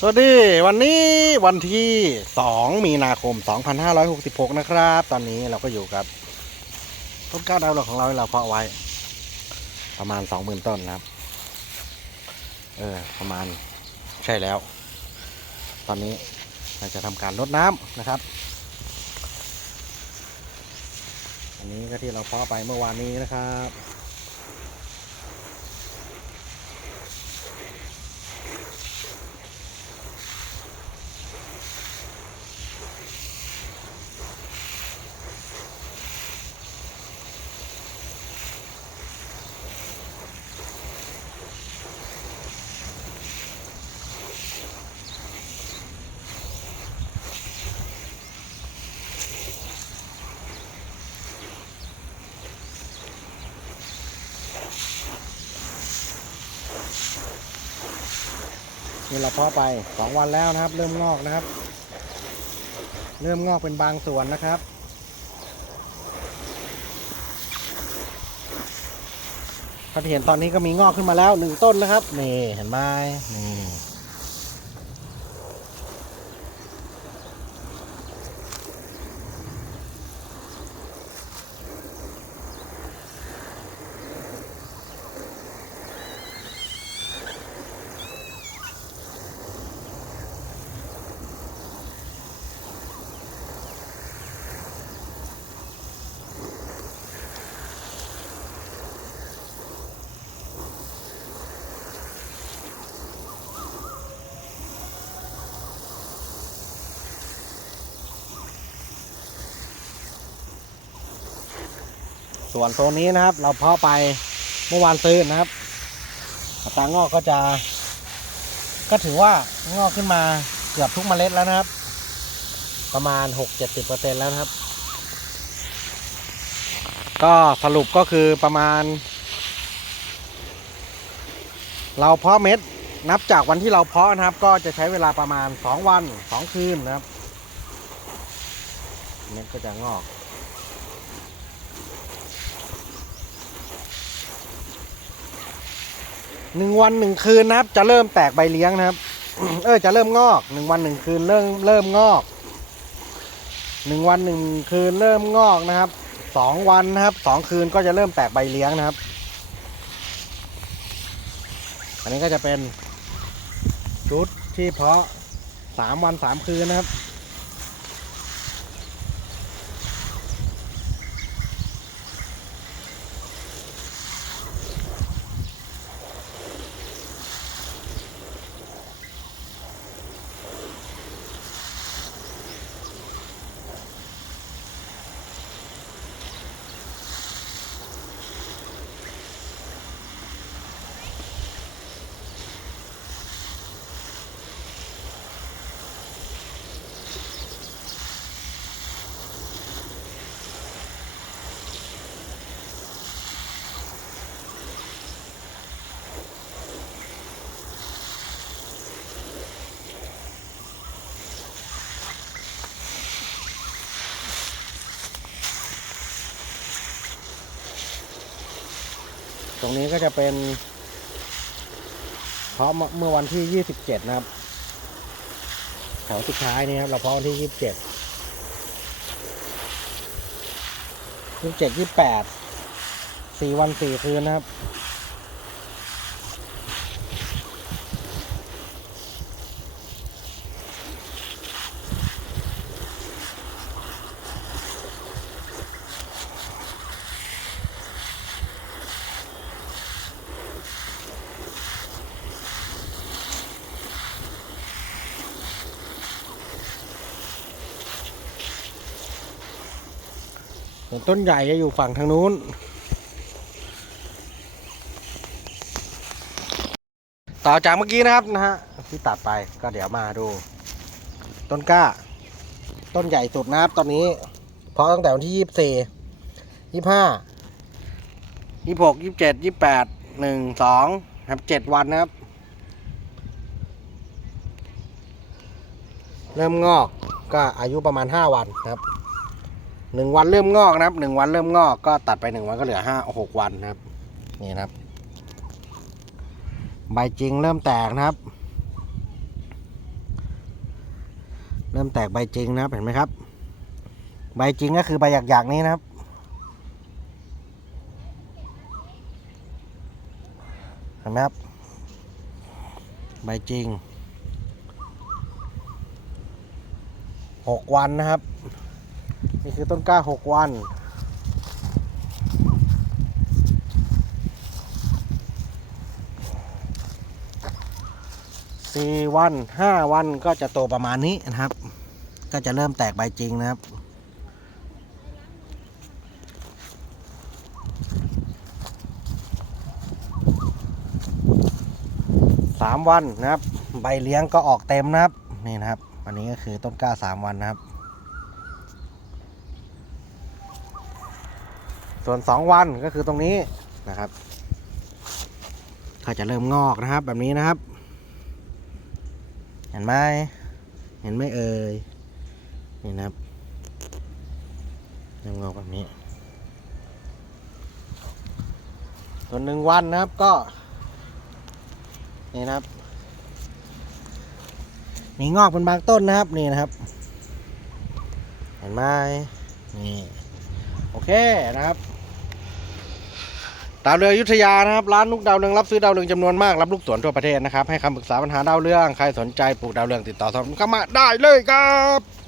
สวัสดีวันนี้วันที่ 2 มีนาคม 2566 นะครับ ตอนนี้เราก็อยู่กับต้นกล้าดาวเหลือของเราที่เราเพาะไว้ ประมาณ 20,000 ต้นนะครับ เออ ประมาณใช่แล้ว ตอนนี้เราจะทำการรดน้ำนะครับ อันนี้ก็ที่เราเพาะไปเมื่อวานนี้นะครับ นี่เราเพาะไปสองวันแล้วนะครับ เริ่มงอกนะครับ เริ่มงอกเป็นบางส่วนนะครับก็ที่เห็นตอนนี้ก็มีงอกขึ้นมาแล้วหนึ่งต้นนะครับนี่เห็นไหมนี่ ส่วนโซนนี้นะครับ เราเพาะไปเมื่อวานซื้อนะครับอัตรางอกก็จะ ก็ถือว่างอกขึ้นมาเกือบทุกเมล็ดแล้วนะครับ ประมาณ 6-70%แล้วนะครับ ก็สรุปก็คือประมาณ เราเพาะเม็ดนับจากวันที่เราเพาะนะครับ ก็จะใช้เวลาประมาณ 2 วัน 2 คืนนะครับ เม็ดก็จะงอก หนึ่งวันหนึ่งคืนนะครับ จะเริ่มแตกใบเลี้ยงนะครับ เออจะเริ่มงอกหนึ่งวันหนึ่งคืนเริ่มเริ่มงอกหนึ่งวันหนึ่งคืนเริ่มงอกนะครับสองวันนะครับสองคืนก็จะเริ่มแตกใบเลี้ยงนะครับ อันนี้ก็จะเป็นชุดที่เพาะสามวันสามคืนนะครับ รงนี้ก็จะเป็นเพาะเมื่อวันที่ 27 นะครับแถวสุดท้ายนี่ครับเราเพาะวันที่ 27 27 28 4 วัน 4 คืนนะครับ ส่วนต้นใหญ่จะอยู่ฝั่งทางนู้น ต่อจากเมื่อกี้นะครับนะฮะที่ตัดไปก็เดี๋ยวมาดู ต้นกล้า ต้นใหญ่สุดนะครับตอนนี้ เพราะตั้งแต่วันที่ยี่สิบสี่ยี่ห้ายี่หกยี่เจ็ดยี่แปดหนึ่งสองครับเจ็ดวันนะครับ เริ่มงอกก็อายุประมาณห้าวันครับ หนึ่งวันเริ่มงอกนะครับหนึ่งวันเริ่มงอกก็ตัดไปหนึ่งวันก็เหลือห้าหกวันนะครับ นี่นะครับ ใบจริงเริ่มแตกนะครับ เริ่มแตกใบจริงนะครับเห็นไหมครับ ใบจริงก็คือใบหยักๆนี้นะครับเห็นไหมครับ ใบจริงหกวันนะครับ นี่คือต้นกล้าหกวัน สี่วันห้าวันก็จะโตประมาณนี้นะครับ ก็จะเริ่มแตกใบจริงนะครับสามวันนะครับ ใบเลี้ยงก็ออกเต็มนะครับ นี่นะครับ อันนี้ก็คือต้นกล้าสามวันนะครับ ส่วนสองวันก็คือตรงนี้นะครับ ก็จะเริ่มงอกนะครับ แบบนี้นะครับ เห็นไหมเห็นไหมเอ่ยนี่นะครับเริ่มงอกแบบนี้ ส่วนหนึ่งวันนะครับก็ นี่นะครับมีงอกเป็นบางต้นนะครับนี่นะครับ เห็นไหมนี่โอเคนะครับ ดาวเรืองอยุธยานะครับร้านลูกดาวเรืองรับซื้อดาวเรืองจำนวนมากรับลูกสวนทั่วประเทศนะครับให้คำปรึกษาปัญหาดาวเรืองใครสนใจปลูกดาวเรืองติดต่อสอบถามเข้ามาได้เลยครับ